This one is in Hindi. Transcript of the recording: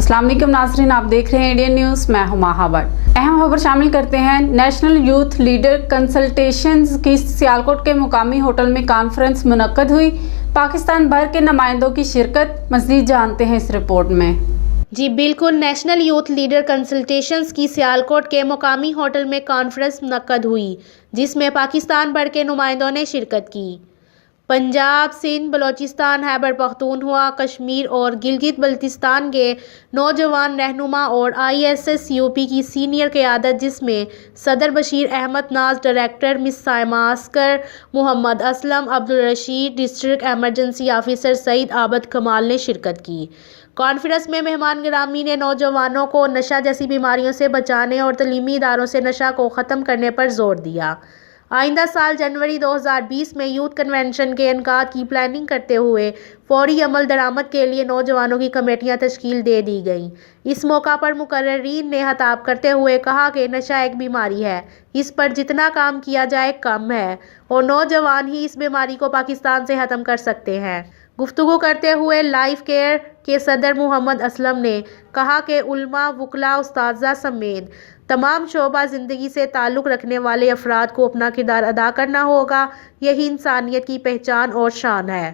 अस्सलाम वालेकुम नाज़रीन, आप देख रहे हैं इंडियन न्यूज़। मैं हूं माहा भट्ट। अहम खबर शामिल करते हैं। नेशनल यूथ लीडर कंसल्टेशंस की सियालकोट के मुकामी होटल में कॉन्फ्रेंस मुनक्कद हुई। पाकिस्तान भर के नुमाइंदों की शिरकत। मज़ीद जानते हैं इस रिपोर्ट में। जी बिल्कुल, नेशनल यूथ लीडर कंसल्टेशंस की सियालकोट के मुकामी होटल में कॉन्फ्रेंस मुनक्कद हुई, जिसमें पाकिस्तान भर के नुमाइंदों ने शिरकत की। पंजाब, सिंध, बलोचिस्तान, खैबर पख्तूनख्वा, कश्मीर और गिलगित बल्तिस्तान के नौजवान रहनुमा और ISS यूपी की सीनियर क़यादत, जिसमें सदर Bashir Ahmad Naz, director miss Saima Askar, Mohammad Aslam, Abdul Rashid, district emergency officer Saeed Abad Kamal ने शिरकत की। कॉन्फ्रेंस में मेहमान गिरामी ने नौजवानों को नशा जैसी बीमारियों से बचाने और तलीमी इदारों से नशा को ख़त्म करने पर जोर दिया। आइंदा साल जनवरी 2020 में यूथ कन्वेंशन के इनकाद की प्लानिंग करते हुए फौरी अमल दरामद के लिए नौजवानों की कमेटियां तश्कील दे दी गईं। इस मौका पर मुकर्ररीन ने खिताब करते हुए कहा कि नशा एक बीमारी है, इस पर जितना काम किया जाए कम है और नौजवान ही इस बीमारी को पाकिस्तान से ख़त्म कर सकते हैं। गुफ्तगू करते हुए लाइफ केयर के सदर मोहम्मद असलम ने कहा कि उल्मा, वुकला, उस्ताज़ा समेत तमाम शोबा ज़िंदगी से ताल्लुक़ रखने वाले अफराद को अपना किरदार अदा करना होगा। यही इंसानियत की पहचान और शान है।